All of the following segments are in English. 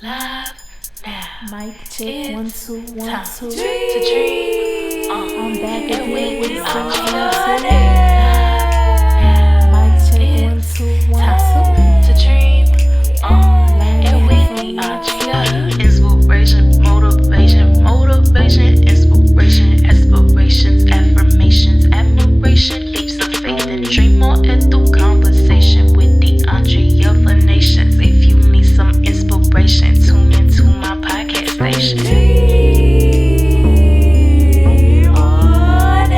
Live now. Mic check, 1 2 1 Time 2. to dream. I'm back And again we with are some ready. Mic check, 1 2 1 Time to dream. And we are Tajah. Inspiration, motivation, inspiration, aspirations, affirmations, admiration, leaps of faith, and dream more and through conversation with the Andrea of the nations. If you need some inspiration, tune into my podcast station. On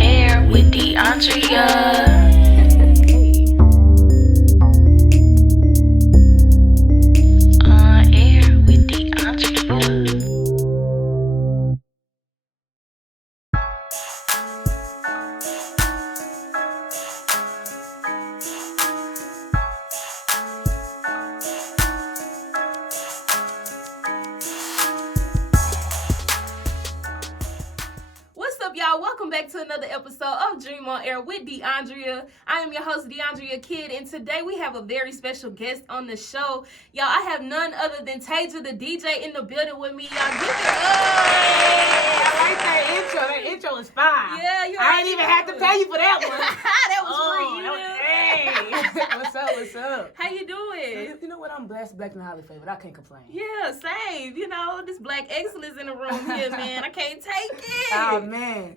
air with the Andrea. On air with the Andrea. What's up, y'all? Welcome back to another episode of Dream on Air with DeAndrea. I am your host, DeAndrea Kid, and today we have a very special guest on the show. Y'all, I have none other than Tajah, the DJ, in the building with me. Y'all, give it up! I like that intro. That intro is fine. Yeah, you I ain't even have to pay you for that one. That was Oh, free. hey. What's up? How you doing? You know what? I'm blessed, black and highly favored. I can't complain. Yeah, same. You know, this black excellence in the room here, man. I can't take it. Oh, man.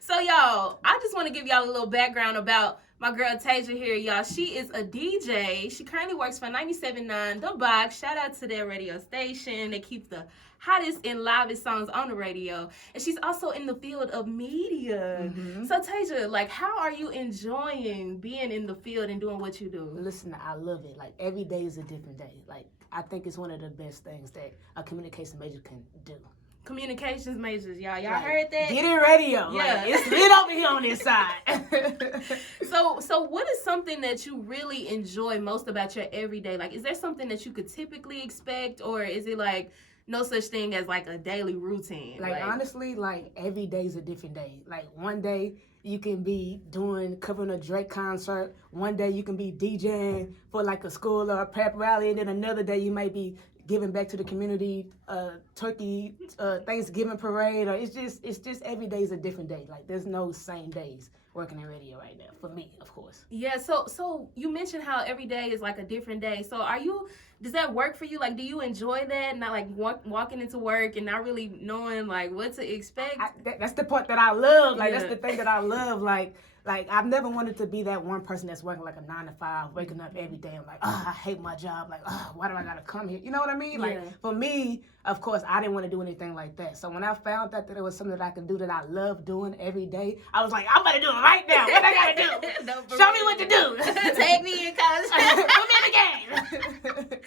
So, y'all, I just want to give y'all a little background about my girl Tajah here, y'all. She is a DJ. She currently works for 97.9 The Box. Shout out to their radio station. They keep the hottest and livest songs on the radio. And she's also in the field of media. Mm-hmm. So, Tajah, like, how are you enjoying being in the field and doing what you do? Listen, I love it. Like, every day is a different day. Like, I think it's one of the best things that a communication major can do. Communications majors, y'all. Y'all Like, heard that? Get in radio. Yeah. Like, it's lit over here on this side. So what is something that you really enjoy most about your everyday? Like, is there something that you could typically expect, or is it like no such thing as like a daily routine? Like honestly, like every day's a different day. Like one day you can be covering a Drake concert. One day you can be DJing for like a school or a pep rally, and then another day you might be giving back to the community, turkey, Thanksgiving parade, or it's just every day is a different day. Like there's no same days working in radio right now for me, of course. Yeah. So you mentioned how every day is like a different day. So does that work for you? Like, do you enjoy that? Not like walking into work and not really knowing like what to expect? That's the part that I love. Like Yeah. that's the thing that I love. Like I've never wanted to be that one person that's working like a 9 to 5, waking up every day. I'm like, I hate my job. Like, why do I gotta come here? You know what I mean? Like Yeah. for me, of course, I didn't want to do anything like that. So when I found out that it was something that I could do that I love doing every day, I was like, I'm gonna do it right now. What I gotta do? No, for Show me real. what to do. Take me in, college. Put me in the game.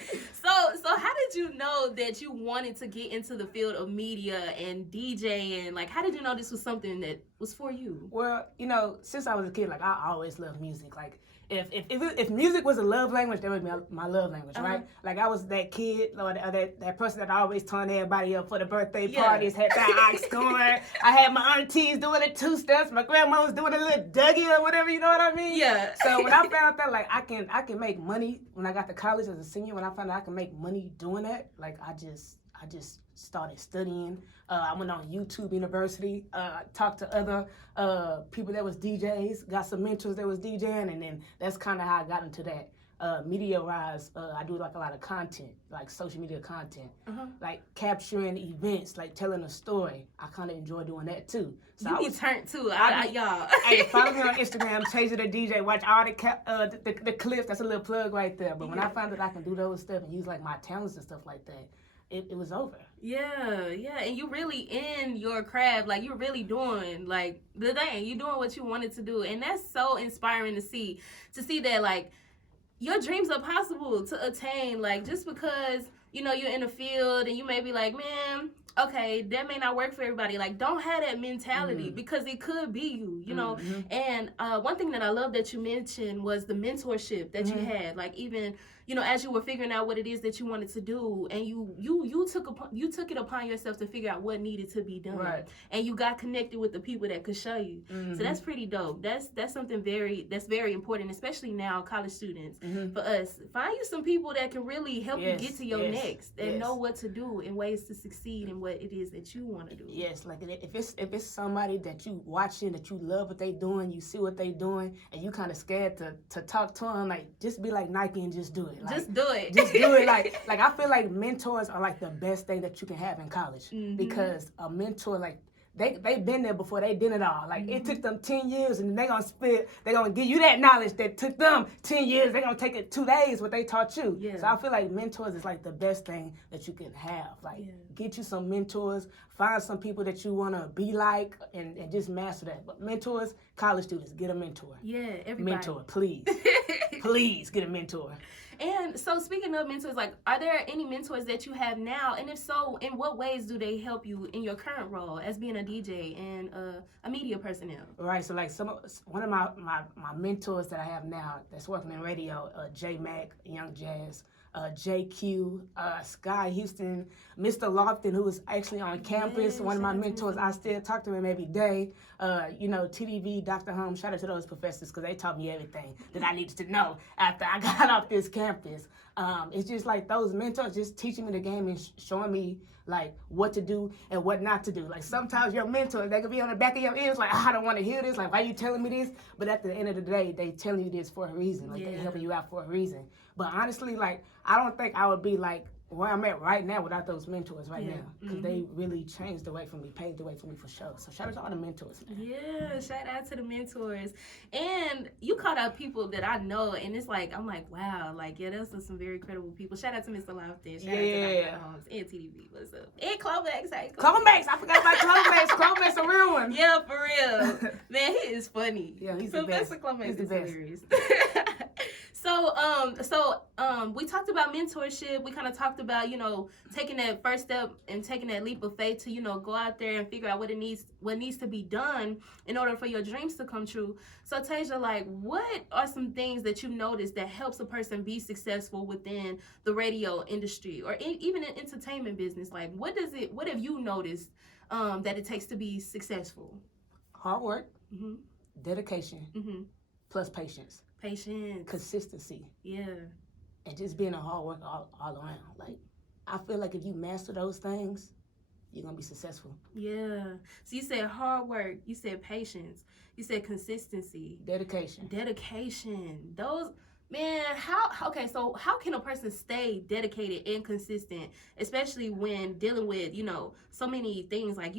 So how did you know that you wanted to get into the field of media and DJing? Like, how did you know this was something that was for you? Well, you know, since I was a kid, like I always loved music. Like if music was a love language, that would be my love language, right? Like I was that kid or that person that always turned everybody up for the birthday parties, had that ox going. I had my aunties doing the 2 steps, my grandma was doing a little Dougie or whatever, you know what I mean? Yeah. So when I found out like I can make money when I got to college as a senior, when I found out I can make money doing that, like I just started studying. I went on YouTube University, talked to other people that was DJs, got some mentors that was DJing, and then that's kind of how I got into that media-wise. I do like a lot of content, like social media content, like capturing events, like telling a story. I kind of enjoy doing that too. So You be turned too, y'all. Hey, follow me on Instagram, Tajah the DJ. Watch all the clips. That's a little plug right there. But when I found that I can do those stuff and use like my talents and stuff like that, it was over. Yeah, and you really in your craft, like you're really doing like the thing. You're doing what you wanted to do, and that's so inspiring to see that like your dreams are possible to attain. Like just because you know you're in the field and you may be like, man, okay, that may not work for everybody. Like don't have that mentality because it could be you know. And one thing that I love that you mentioned was the mentorship that you had. Like even as you were figuring out what it is that you wanted to do, and you took it upon yourself to figure out what needed to be done, Right. and you got connected with the people that could show you. So that's pretty dope. That's something very important, especially now, college students. For us, find you some people that can really help you get to your next and know what to do and ways to succeed in what it is that you want to do. Yes, like if it's somebody that you watching, that you love what they doing, you see what they doing, and you kind of scared to talk to them, like just be like Nike and just do it. Like, just do it. Just do it. Like I feel like mentors are like the best thing that you can have in college, because a mentor, like they been there before, they did it all. Like it took them 10 years, and they're gonna give you that knowledge that took them 10 years. They're gonna take it 2 days what they taught you. Yeah. So I feel like mentors is like the best thing that you can have. Like get you some mentors, find some people that you wanna be like, and just master that. But mentors, college students, get a mentor. Yeah, everybody. Mentor, please. Please get a mentor. And so, speaking of mentors, like, are there any mentors that you have now? And if so, in what ways do they help you in your current role as being a DJ and a media personnel? Right. So, like, one of my mentors that I have now that's working in radio, J Mac, Young Jazz, JQ, Sky Houston, Mr. Lofton, who is actually on campus, one of my mentors. I still talk to him every day. TDV, Dr. Holmes, shout out to those professors, because they taught me everything that I needed to know after I got off this campus. It's just like those mentors just teaching me the game and showing me like what to do and what not to do. Like sometimes your mentors, they could be on the back of your ears like, I don't want to hear this. Like, why are you telling me this? But at the end of the day, they telling you this for a reason. Like they helping you out for a reason. But honestly, like I don't think I would be like where I'm at right now without those mentors right now, because they really changed the way for me, paved the way for me for sure. So shout out to all the mentors, man. Yeah, shout out to the mentors. And you called out people that I know, and it's like, I'm like, wow, like, yeah, those are some very credible people. Shout out to Mr. Lofton, shout out to Dr. Holmes, and TDV, what's up? And Clovex, hey. Clovex, I forgot about Clovex. Clovex a real one. Yeah, for real. Man, he is funny. Yeah, he's the best. Professor Clovex He's the is best. hilarious. So we talked about mentorship. We kind of talked about, taking that first step and taking that leap of faith to, go out there and figure out what needs to be done in order for your dreams to come true. So Tajah, like, what are some things that you noticed that helps a person be successful within the radio industry or even in entertainment business? Like, what have you noticed that it takes to be successful? Hard work, dedication, plus patience. Patience. Consistency. Yeah. And just being a hard worker all around. Like, I feel like if you master those things, you're going to be successful. Yeah. So you said hard work. You said patience. You said consistency. Dedication. Those, man, so how can a person stay dedicated and consistent, especially when dealing with, so many things like,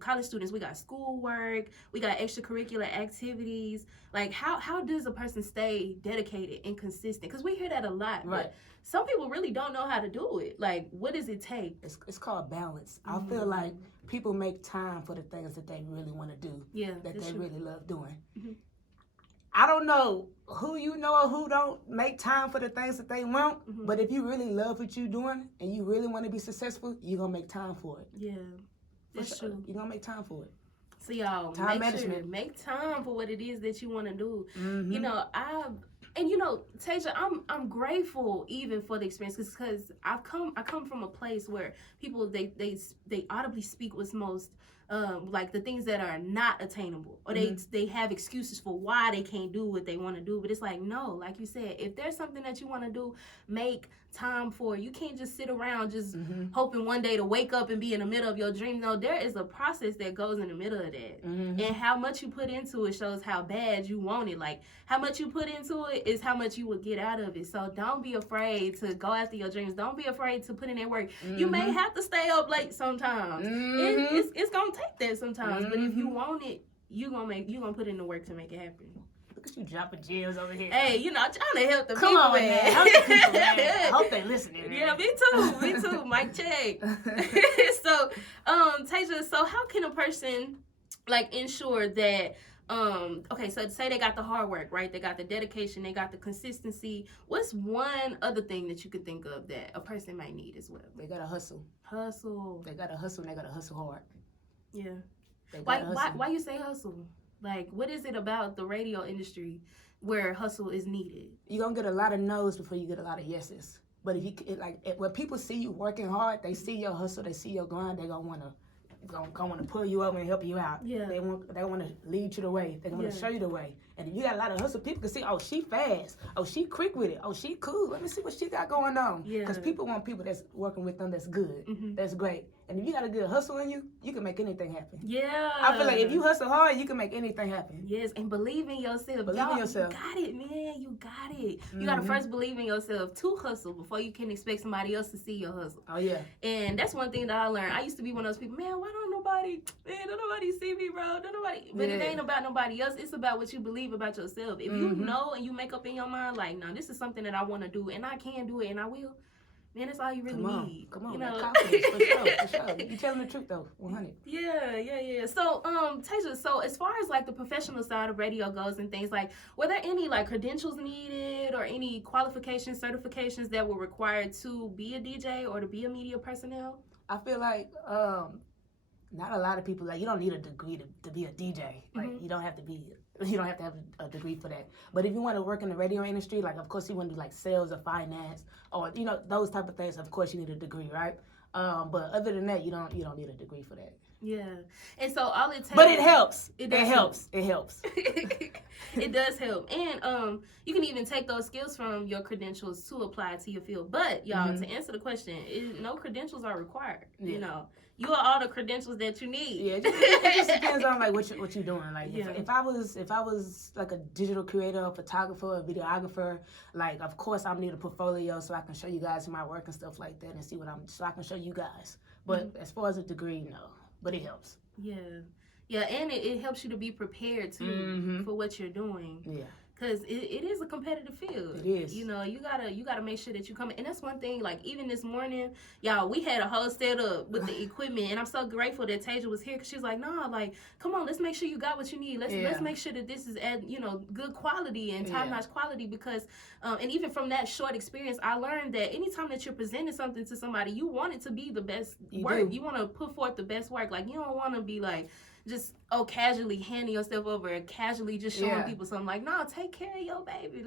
college students, we got schoolwork, we got extracurricular activities. Like, how does a person stay dedicated and consistent? Because we hear that a lot. Right. But some people really don't know how to do it. Like, what does it take? It's called balance. I feel like people make time for the things that they really want to do. Yeah, that they true. really love doing. I don't know who you know or who don't make time for the things that they want, but if you really love what you're doing and you really want to be successful, you're going to make time for it. Yeah, that's true. You're going to make time for it. So y'all, Time make sure management. make time for what it is that you want to do. Tajah, I'm grateful even for the experience because I come from a place where people they audibly speak what's most like the things that are not attainable, or they have excuses for why they can't do what they want to do. But it's like, no, like you said, if there's something that you want to do, make time for it. You can't just sit around just hoping one day to wake up and be in the middle of your dream. No, there is a process that goes in the middle of that, and how much you put into it shows how bad you want it. Like, how much you put into it is how much you will get out of it. So don't be afraid to go after your dreams. Don't be afraid to put in that work. You may have to stay up late sometimes. It's gonna take that sometimes, but if you want it, you gonna put in the work to make it happen. Look at you dropping gems over here. Hey, I'm trying to help the Come people, on, man. Help the people, man. I hope they listening, man. Yeah, me too. Mic check. So, Tajah, so how can a person like ensure that so say they got the hard work, right? They got the dedication, they got the consistency. What's one other thing that you could think of that a person might need as well? They gotta hustle. Hustle. They gotta hustle and they gotta hustle hard. Yeah. Why you say hustle? Like, what is it about the radio industry where hustle is needed. You're gonna get a lot of no's before you get a lot of yeses. But if you when people see you working hard, they see your hustle, they see your grind, they gonna wanna pull you up and help you out. Yeah. They want to lead you the way. They want to Yeah. show you the way. And if you got a lot of hustle, people can see, oh, she fast. Oh, she quick with it. Oh, she cool. Let me see what she got going on. Yeah. Because people want people that's working with them that's good. Mhm. That's great. And if you got a good hustle in you, you can make anything happen. Yeah. I feel like if you hustle hard, you can make anything happen. Yes, and believe in yourself. Believe in Y'all, yourself. You got it, man. You got it. You gotta first believe in yourself to hustle before you can expect somebody else to see your hustle. Oh, yeah. And that's one thing that I learned. I used to be one of those people, man, why don't nobody see me, bro? Don't nobody. But it Yeah. ain't about nobody else. It's about what you believe about yourself. If you know and you make up in your mind, like, no, this is something that I want to do and I can do it and I will, man, that's all you really need. Come on, You that know? confidence, for sure. You telling the truth, though, 100. Yeah. So, Tajah, so as far as like the professional side of radio goes and things, like, were there any like credentials needed or any qualifications, certifications that were required to be a DJ or to be a media personnel? I feel like not a lot of people, like, you don't need a degree to be a DJ. Like, you don't have to have a degree for that. But if you want to work in the radio industry, like, of course you want to do like sales or finance or, you know, those type of things, of course you need a degree, right? But other than that, you don't need a degree for that. Yeah. And so all it takes, But it helps. It It does helps. It helps. It does help. And you can even take those skills from your credentials to apply to your field. But y'all, to answer the question, no credentials are required. Yeah. You know, you are all the credentials that you need. Yeah, it just depends on like what you're doing. Like Yeah. if I was like a digital creator, a photographer, a videographer, like of course I'm need a portfolio so I can show you guys my work and stuff like that and see so I can show you guys. But as far as a degree, no. But it helps. Yeah, and it helps you to be prepared too for what you're doing. Yeah. Cause it is a competitive field. It is. You know, you gotta make sure that you come. And that's one thing. Like even this morning, y'all, we had a whole setup with the equipment, and I'm so grateful that Tajah was here. Cause she's like, nah, like, come on, let's make sure you got what you need. Let's make sure that this is at good quality and top notch quality. Because, and even from that short experience, I learned that anytime that you're presenting something to somebody, you want it to be the best work. You want to put forth the best work. Like you don't want to be like just casually handing yourself over and casually just showing people something. Like, no, take care of your baby.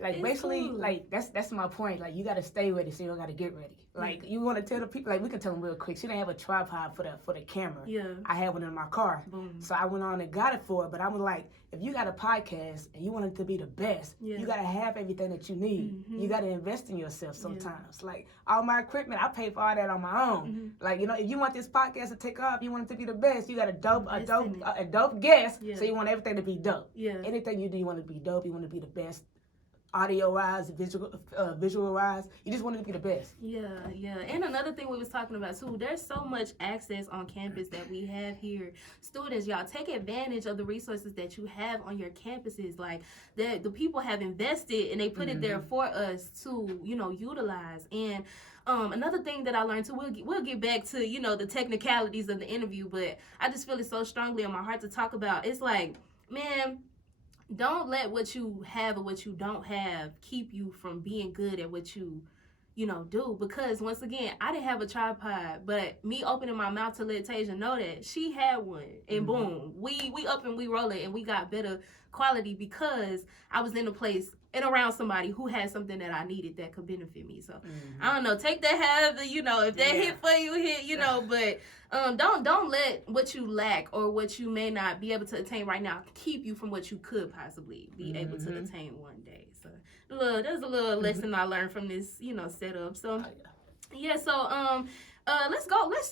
Like basically cool. Like that's my point. Like you gotta stay ready so you don't gotta get ready. Like you wanna tell the people, like we can tell them real quick. She didn't have a tripod for the camera. Yeah. I had one in my car. Boom. So I went on and got it for her, but I was like, if you got a podcast and you want it to be the best, you gotta have everything that you need. You gotta invest in yourself sometimes. Like all my equipment, I pay for all that on my own. Like, you know, if you want this podcast to take off, you want it to be the best, you got a dope guest, so you want everything to be dope. Yeah. Anything you do, you want it to be dope, you want it to be the best. Audio wise, visual wise, you just want it to be the best. Yeah. And another thing we was talking about too, there's so much access on campus that we have here. Students, y'all, take advantage of the resources that you have on your campuses. Like the people have invested and they put it there for us to, utilize. And another thing that I learned too, we'll get back to, the technicalities of the interview, but I just feel it so strongly on my heart to talk about. It's like, man, don't let what you have or what you don't have keep you from being good at what you do. Because once again, I didn't have a tripod, but me opening my mouth to let Tajah know that she had one, and boom, we up and we roll it, and we got better quality because I was in a place and around somebody who had something that I needed that could benefit me. So I don't know, take that however, if that hit for you, hit, but don't let what you lack or what you may not be able to attain right now keep you from what you could possibly be able to attain one day. So there's a little lesson I learned from this, setup. So so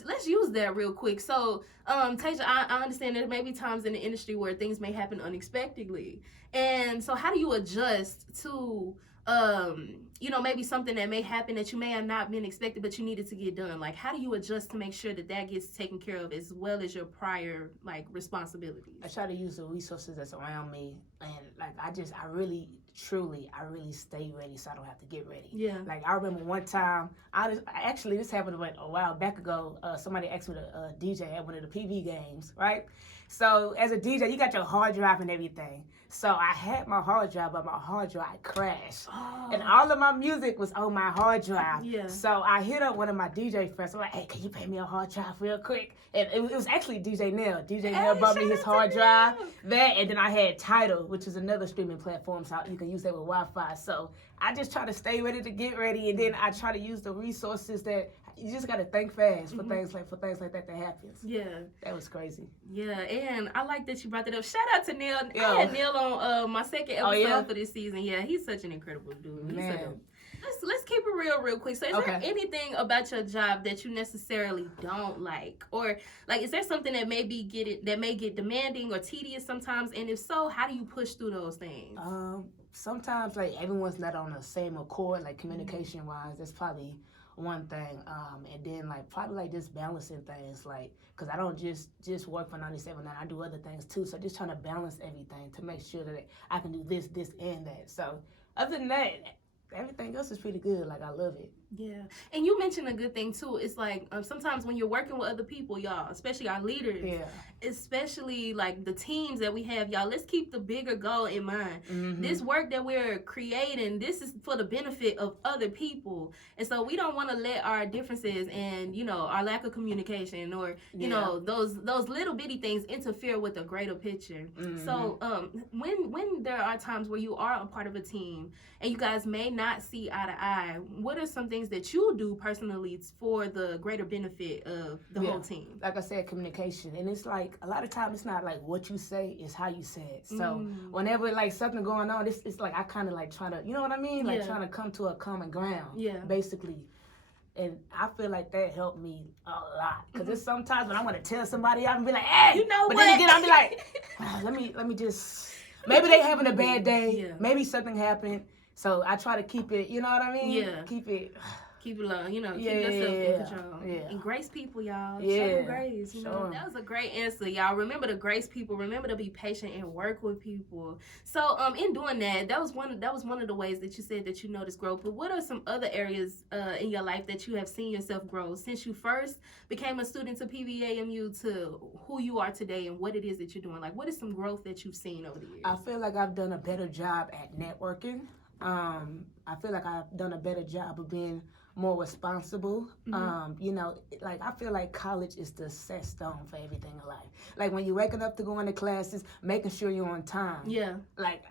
let's use that real quick. So Tajah, I understand there may be times in the industry where things may happen unexpectedly. And so how do you adjust to maybe something that may happen that you may have not been expected, but you needed to get done? Like, how do you adjust to make sure that gets taken care of as well as your prior, responsibilities? I try to use the resources that's around me, and, I really stay ready so I don't have to get ready. Yeah. Like, I remember one time, this happened a while back ago, somebody asked me to DJ at one of the PV games, right? So as a DJ, you got your hard drive and everything. So I had my hard drive, but my hard drive crashed. Oh. And all of my music was on my hard drive. Yeah. So I hit up one of my DJ friends. I'm like, hey, can you pay me a hard drive real quick? And it was actually DJ Nell. DJ Nell brought me his hard drive. That, and then I had Tidal, which is another streaming platform, so you can use that with Wi-Fi. So I just try to stay ready to get ready, and then I try to use the resources that you just gotta think fast for things like that happens. Yeah. That was crazy. Yeah, and I like that you brought that up. Shout out to Neil. Yo. I had Neil on my second episode yeah? for this season. Yeah, he's such an incredible dude. He's Man. such a- let's keep it real quick. So is there anything about your job that you necessarily don't like? Or like is there something that may get demanding or tedious sometimes? And if so, how do you push through those things? Sometimes like everyone's not on the same accord, like communication wise. That's probably one thing, and then like probably like just balancing things, like because I don't just work for 97.9, I do other things too, so just trying to balance everything to make sure that I can do this and that. So other than that, everything else is pretty good. Like I love it. Yeah, and you mentioned a good thing too. It's like sometimes when you're working with other people, y'all, especially our leaders, especially like the teams that we have, y'all, let's keep the bigger goal in mind. This work that we're creating, this is for the benefit of other people, and so we don't want to let our differences and our lack of communication or you know those little bitty things interfere with the greater picture. So when there are times where you are a part of a team and you guys may not see eye to eye, what are some things that you do personally for the greater benefit of the whole team? Like I said, communication. And it's like a lot of times it's not like what you say, it's how you say it. So whenever like something going on, it's like I kind of like try to, you know what I mean? Like trying to come to a common ground, basically. And I feel like that helped me a lot. Because it's sometimes when I want to tell somebody, I can be like, hey, you know but what? then again, I'll be like, oh, let me just, maybe they having a bad day. Maybe something happened. So I try to keep it, you know what I mean? Yeah. Keep it low, keep yourself in control. And grace people, y'all. Show them grace. That was a great answer, y'all. Remember to grace people. Remember to be patient and work with people. So, in doing that, that was one of the ways that you said that you noticed growth. But what are some other areas in your life that you have seen yourself grow since you first became a student to PVAMU to who you are today and what it is that you're doing? Like, what is some growth that you've seen over the years? I feel like I've done a better job at networking. I feel like I've done a better job of being more responsible. Like I feel like college is the set stone for everything in life. Like when you're waking up to go into classes, making sure you're on time. Like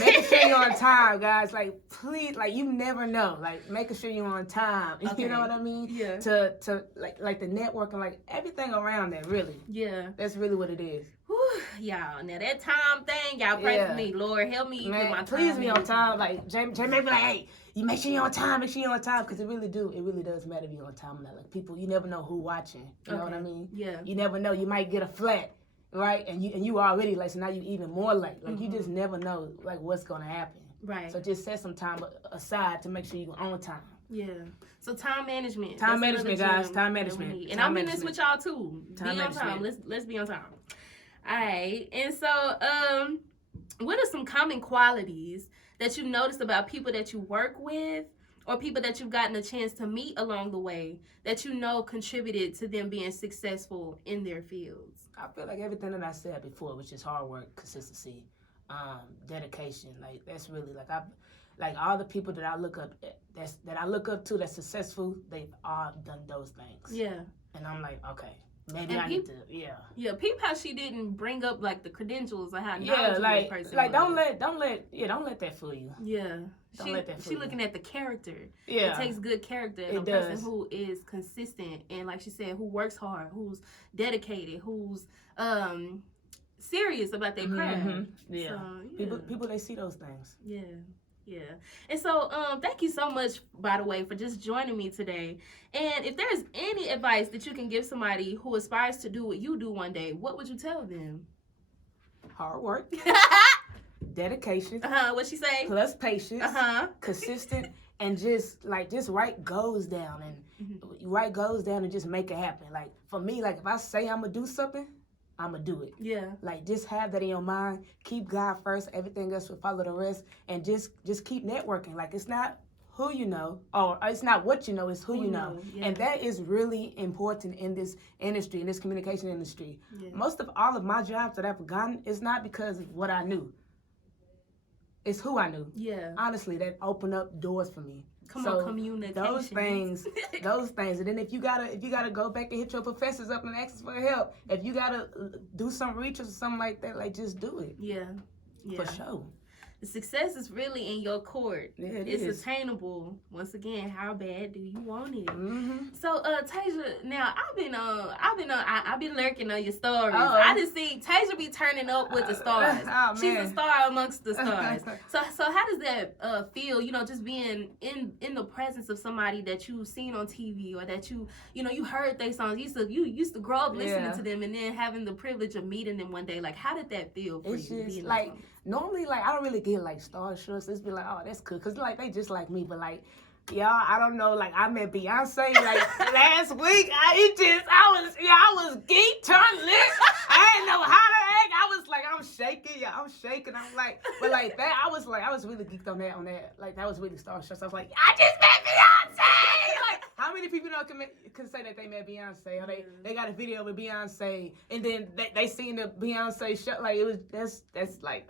making sure you're on time, guys. Like please, like you never know. Like making sure you're on time. You know what I mean? To like the networking, like everything around that. Really. That's really what it is. Y'all, now that time thing, y'all pray for me. Lord, help me with my time. Please be on time. Like, Jay may be like, hey, you make sure you're on time, because it really does matter if you're on time or not. Like, people, you never know who watching. You know what I mean? You never know. You might get a flat, right? And you already late, so now you even more late. Like, you just never know, like, what's going to happen. Right. So just set some time aside to make sure you're on time. So time management. Time management, guys. Time management. And I'm in this with y'all, too. Be on time. Let's be on time. All right, and so what are some common qualities that you noticed about people that you work with or people that you've gotten a chance to meet along the way that contributed to them being successful in their fields? I feel like everything that I said before, which is hard work, consistency, dedication. Like that's really like all the people that I look up to that's successful. They've all done those things. And I'm like, okay. Maybe I need to, peep how she didn't bring up like the credentials or how like person don't let that fool you. Don't let that fool she you. looking at the character. It takes good character in a person who is consistent and like she said, who works hard, who's dedicated, who's serious about their craft. So, people they see those things. And so thank you so much, by the way, for just joining me today. And if there's any advice that you can give somebody who aspires to do what you do one day, what would you tell them? Hard work. Dedication. What'd she say? Plus patience. Consistent. And just write goals down and just make it happen. Like for me, like if I say I'm gonna do something, I'm gonna do it. Like just have that in your mind. Keep God first. Everything else will follow the rest. And just keep networking. Like it's not who you know, or it's not what you know, it's who you know. Yeah. And that is really important in this industry, in this communication industry. Yeah. Most of all of my jobs that I've gotten is not because of what I knew. It's who I knew. Yeah. Honestly, that opened up doors for me. Come on, communication. Those things. And then if you gotta go back and hit your professors up and ask for help, if you gotta do some research or something like that, like just do it. Yeah. For sure. The success is really in your court. Yeah, it's attainable. Once again, how bad do you want it? Mm-hmm. So, Tajah, now I've been lurking on your stories. Uh-oh. I just see Tajah be turning up with the stars. Oh, She's man. a star amongst the stars. So how does that feel? You know, just being in the presence of somebody that you've seen on TV or that you heard their songs. You used to grow up listening to them, and then having the privilege of meeting them one day. Like, how did that feel for It's you? just being like normally, like I don't really get like starstruck. It's be like, oh, that's cool, cause like they just like me. But like, y'all, I don't know. Like I met Beyonce like last week. I was geeked, turned lit. I didn't know how to act. I was like, I'm shaking. Yeah, I'm shaking. I'm like, but like that, I was really geeked on that. Like that was really starstruck. So I was like, I just met Beyonce. Like, how many people can say that they met Beyonce? Or they got a video with Beyonce, and then they seen the Beyonce show. Like it was that's like.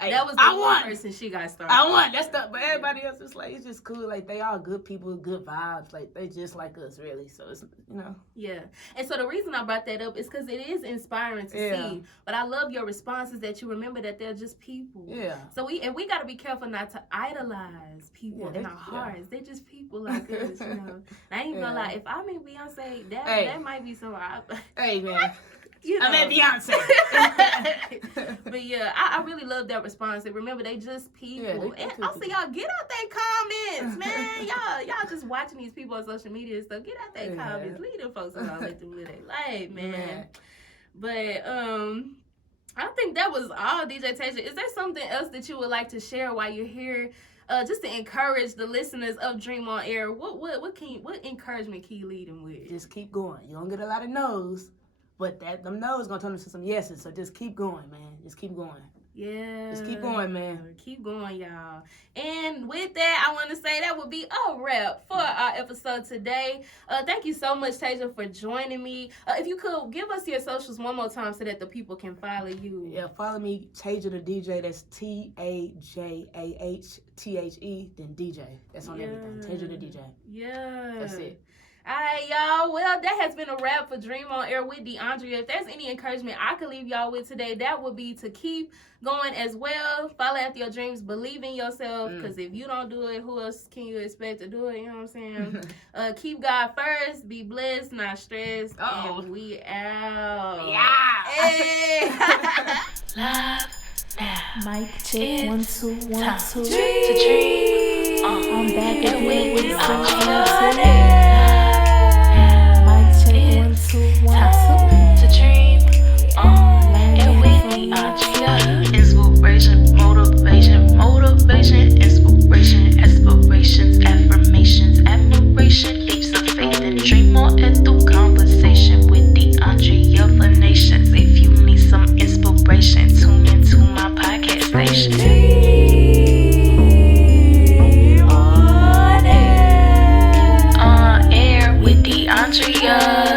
That was the one person she got started. I won. That's the. But everybody else is like, it's just cool. Like they all good people, good vibes. Like they just like us, really. So it's Yeah. And so the reason I brought that up is because it is inspiring to see. But I love your responses that you remember that they're just people. Yeah. So we got to be careful not to idolize people in our hearts. They're just people like us, you know. I ain't gonna lie. If I meet Beyonce, that might be some. Hey man. You know. I met Beyonce. But yeah, I really love that response. And remember, they just people. And also, y'all get out their comments, man. y'all just watching these people on social media and stuff. Get out their comments. Leave them folks alone. Let them live their life, man. But I think that was all, DJ Tajah. Is there something else that you would like to share while you're here? Just to encourage the listeners of Dream on Air. What encouragement can you lead them with? Just keep going. You don't get a lot of no's. But them no's gonna turn into some yeses. So just keep going, man. Just keep going. Yeah. Just keep going, man. Keep going, y'all. And with that, I want to say that would be a wrap for our episode today. Thank you so much, Tajah, for joining me. If you could give us your socials one more time so that the people can follow you. Yeah, follow me, Tajah the DJ. That's TAJAHTHE, then DJ. That's on everything. Tajah the DJ. Yeah. That's it. All right, y'all. Well, that has been a wrap for Dream on Air with DeAndrea. If there's any encouragement I could leave y'all with today, that would be to keep going as well. Follow after your dreams. Believe in yourself. Because if you don't do it, who else can you expect to do it? You know what I'm saying? Keep God first. Be blessed, not stressed. And we out. Yeah. Hey. Love now. Mic check, 1 2 1 2. To dream. I'm back And again we with are some on today. Mic check, 1 2 1 2. To dream. And we are Tajah. Inspiration, motivation, inspiration, aspirations, affirmations, admiration, leaps of faith, and dream on and through conversation with DeAndrea for nations. If you need some inspiration, tune into my podcast station. On air with DeAndrea.